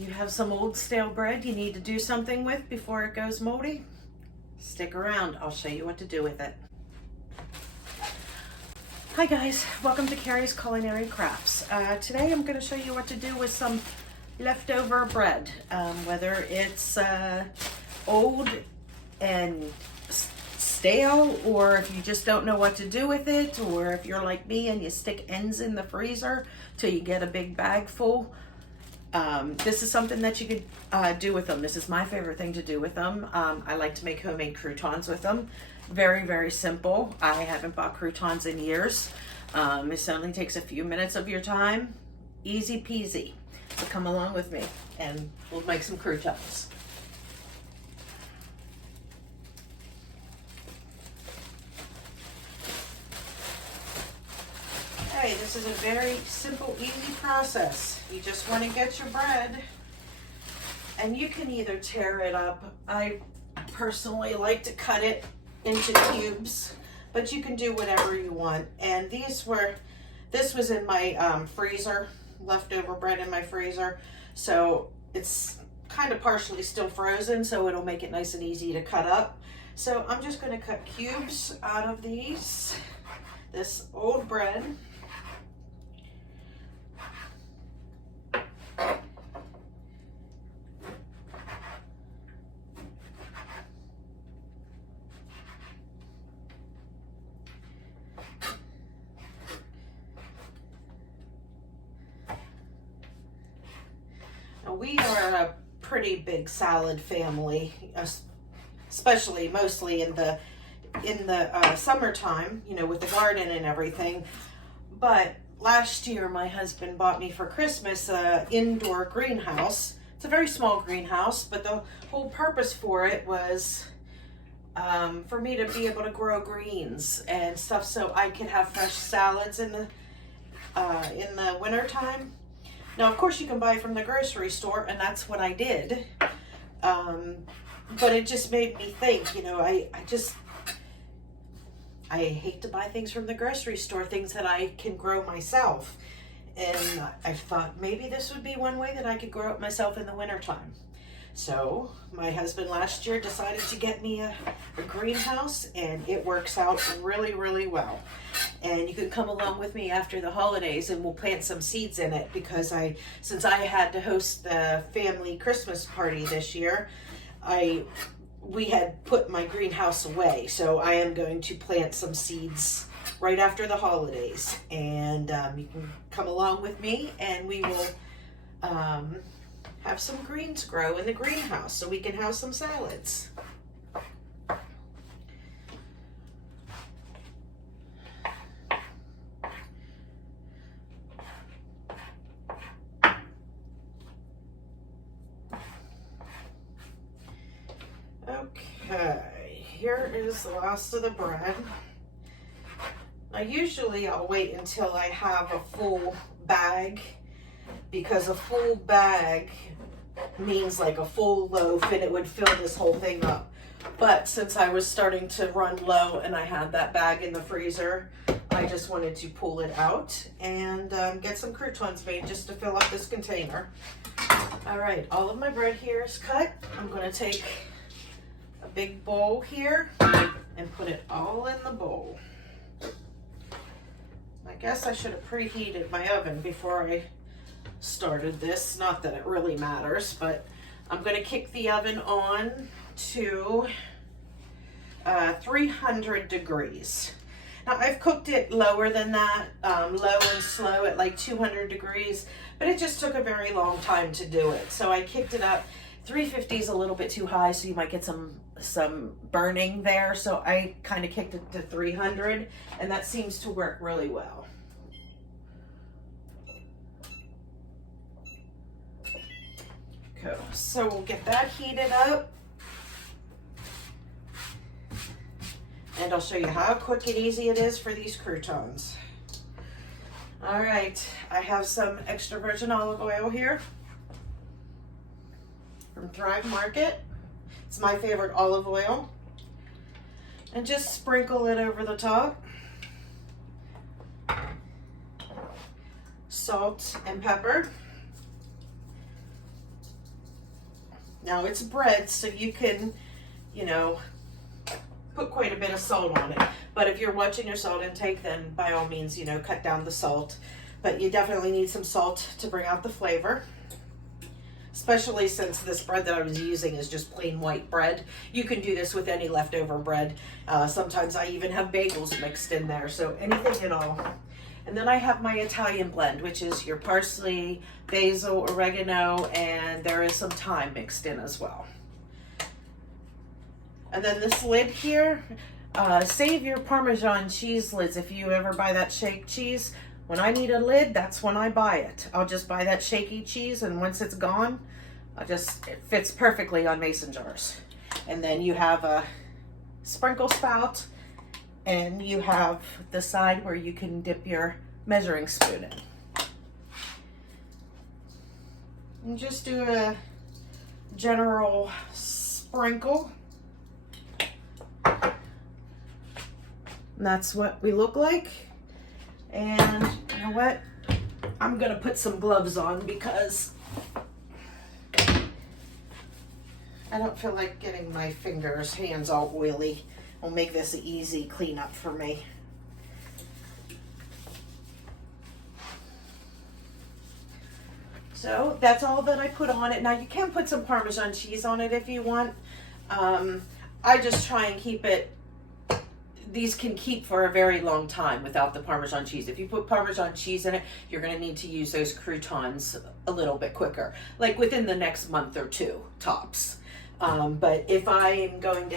You have some old stale bread you need to do something with before it goes moldy? Stick around, I'll show you what to do with it. Hi guys, welcome to Carrie's Culinary Crafts. Today I'm going to show you what to do with some leftover bread, whether it's old and stale, or if you just don't know what to do with it, or if you're like me and you stick ends in the freezer till you get a big bag full. This is something that you could do with them. This is my favorite thing to do with them. I like to make homemade croutons with them. Very, very simple. I haven't bought croutons in years. It only takes a few minutes of your time. Easy peasy. So come along with me and we'll make some croutons. Okay, this is a very simple, easy process. You just want to get your bread, and you can either tear it up. I personally like to cut it into cubes, but you can do whatever you want. And this was in my freezer, leftover bread in my freezer, so it's kind of partially still frozen, so it'll make it nice and easy to cut up. So I'm just going to cut cubes out of this old bread. We are a pretty big salad family, especially mostly in the summertime, you know, with the garden and everything. But last year my husband bought me for Christmas an indoor greenhouse. It's a very small greenhouse, but the whole purpose for it was for me to be able to grow greens and stuff, so I could have fresh salads in the winter time. Now, of course, you can buy from the grocery store, and that's what I did. But it just made me think, you know, I hate to buy things from the grocery store, things that I can grow myself. And I thought maybe this would be one way that I could grow it myself in the wintertime. So my husband last year decided to get me a greenhouse, and it works out really, really well. And you can come along with me after the holidays and we'll plant some seeds in it, because since I had to host the family Christmas party this year, we had put my greenhouse away. So I am going to plant some seeds right after the holidays, and you can come along with me and we will have some greens grow in the greenhouse so we can have some salads. Okay, here is the last of the bread. Now usually I'll wait until I have a full bag, because a full bag means like a full loaf, and it would fill this whole thing up. But since I was starting to run low and I had that bag in the freezer, I just wanted to pull it out and get some croutons made just to fill up this container. All right, all of my bread here is cut. I'm going to take a big bowl here and put it all in the bowl. I guess I should have preheated my oven before I started this. Not that it really matters, but I'm going to kick the oven on to 300 degrees. Now I've cooked it lower than that, low and slow at like 200 degrees, but it just took a very long time to do it. So I kicked it up. 350 is a little bit too high, so you might get some burning there. So I kind of kicked it to 300, and that seems to work really well. Okay, so we'll get that heated up, and I'll show you how quick and easy it is for these croutons. All right, I have some extra virgin olive oil here from Thrive Market. It's my favorite olive oil. And just sprinkle it over the top. Salt and pepper. Now it's bread, so you can, you know, put quite a bit of salt on it. But if you're watching your salt intake, then by all means, you know, cut down the salt. But you definitely need some salt to bring out the flavor. Especially since this bread that I was using is just plain white bread. You can do this with any leftover bread. Sometimes I even have bagels mixed in there, so anything at all. And then I have my Italian blend, which is your parsley, basil, oregano, and there is some thyme mixed in as well. And then this lid here, save your Parmesan cheese lids if you ever buy that shake cheese. When I need a lid, that's when I buy it. I'll just buy that shaky cheese, and once it's gone, it fits perfectly on mason jars. And then you have a sprinkle spout, and you have the side where you can dip your measuring spoon in. And just do a general sprinkle. And that's what we look like. And you know what? I'm gonna put some gloves on because I don't feel like getting my hands all oily. Will make this an easy cleanup for me. So that's all that I put on it. Now you can put some Parmesan cheese on it if you want. I just try and keep it, these can keep for a very long time without the Parmesan cheese. If you put Parmesan cheese in it, you're gonna need to use those croutons a little bit quicker, like within the next month or two, tops. But if I am going to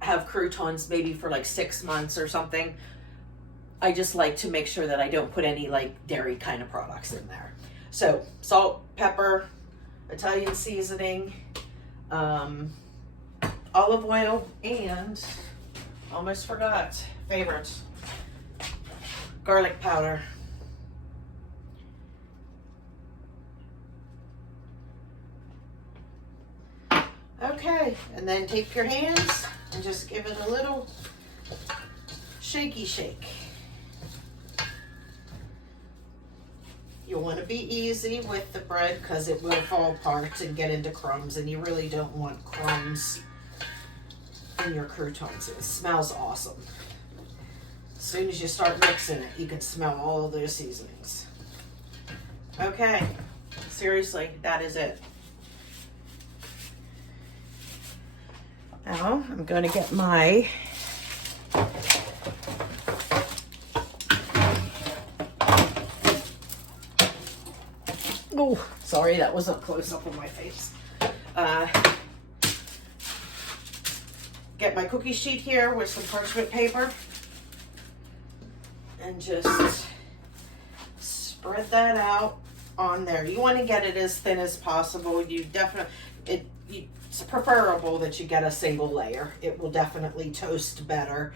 have croutons maybe for like 6 months or something, I just like to make sure that I don't put any like dairy kind of products in there. So salt, pepper, Italian seasoning, olive oil, and almost forgot, favorite, garlic powder. Okay, and then take your hands and just give it a little shaky shake. You'll want to be easy with the bread because it will fall apart and get into crumbs, and you really don't want crumbs in your croutons. It smells awesome. As soon as you start mixing it, you can smell all of those seasonings. Okay, seriously, that is it. Now I'm going to get my oh, sorry, that wasn't close up on my face. Get my cookie sheet here with some parchment paper and just spread that out on there. You want to get it as thin as possible. You definitely, it's preferable that you get a single layer. It will definitely toast better.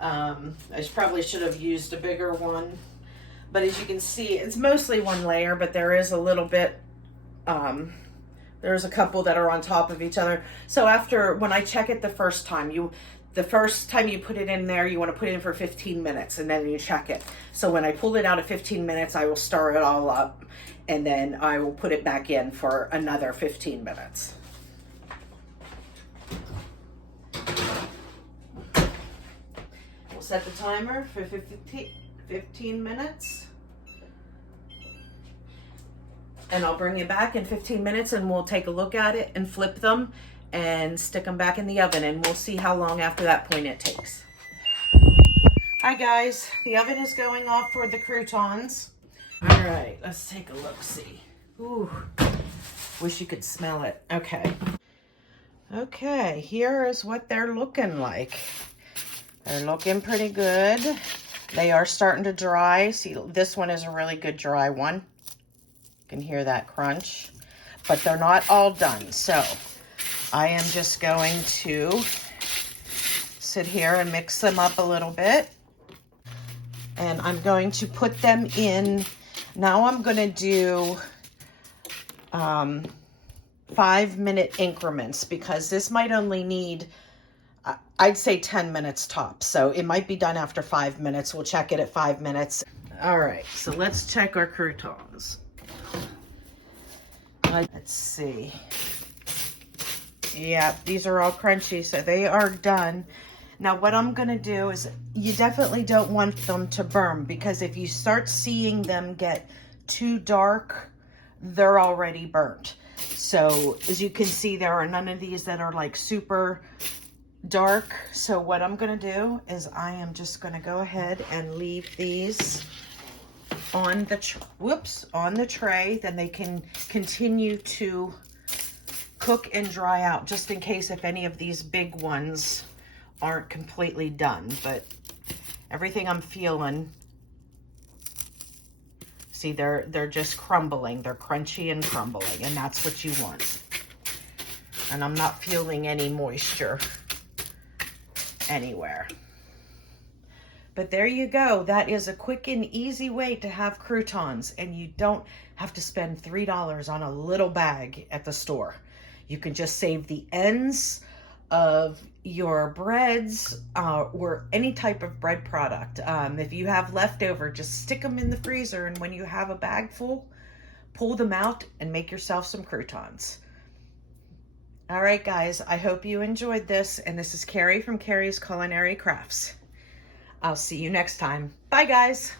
I probably should have used a bigger one, but as you can see, it's mostly one layer, but there is a little bit, there's a couple that are on top of each other. So when I check it the first time you put it in there, you want to put it in for 15 minutes and then you check it. So when I pull it out at 15 minutes, I will stir it all up and then I will put it back in for another 15 minutes. We'll set the timer for 15 minutes. And I'll bring you back in 15 minutes and we'll take a look at it and flip them and stick them back in the oven, and we'll see how long after that point it takes. Hi guys, the oven is going off for the croutons. All right, let's take a look, see. Ooh, wish you could smell it. Okay. Okay, here is what they're looking like. They're looking pretty good. They are starting to dry. See, this one is a really good dry one. You can hear that crunch, but they're not all done. So I am just going to sit here and mix them up a little bit. And I'm going to put them in. Now I'm going to do 5-minute increments because this might only need, I'd say 10 minutes tops. So it might be done after 5 minutes. We'll check it at 5 minutes. All right, so let's check our croutons. Let's see. Yeah, these are all crunchy, so they are done. Now what I'm gonna do is, you definitely don't want them to burn, because if you start seeing them get too dark, they're already burnt. So as you can see, there are none of these that are like super dark. So what I'm gonna do is I am just gonna go ahead and leave these on the on the tray. Then they can continue to cook and dry out, just in case if any of these big ones aren't completely done. But everything I'm feeling, see, they're just crumbling. They're crunchy and crumbling, and that's what you want. And I'm not feeling any moisture anywhere. But there you go. That is a quick and easy way to have croutons, and you don't have to spend $3 on a little bag at the store. You can just save the ends of your breads or any type of bread product. If you have leftover, just stick them in the freezer, and when you have a bag full, pull them out and make yourself some croutons. All right, guys, I hope you enjoyed this, and this is Carrie from Carrie's Culinary Crafts. I'll see you next time. Bye, guys.